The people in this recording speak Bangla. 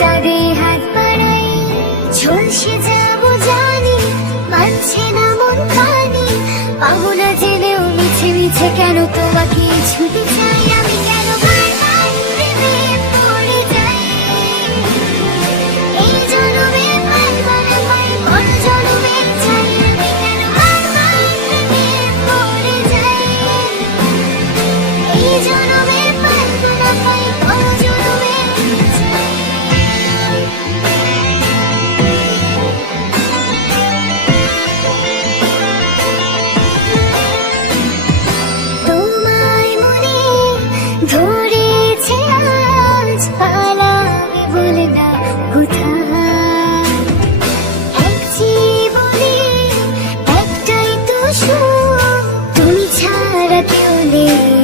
চাঁদে হাত বাড়াই, ঝলসে যাবো জানি, মানছে না মন খানি। পাবো না জেনেও মিছে মিছে কেন তোমাকে ছুটে চাই আমি, কেন বারবার প্রেমে পড়ে যাই। এই জনমে পারবো না পাই, পর জনমে চাই আমি, কেন বারবার প্রেমে পড়ে যাই। এই জনমে পারবো না পাই, পর জনমে চাই। তোমায় মনে ধরেছে আজ, পালাবে বলে না কোথায়। এক জীবনে একটাই তো সুখ, তুমি ছাড়া কেউ নেই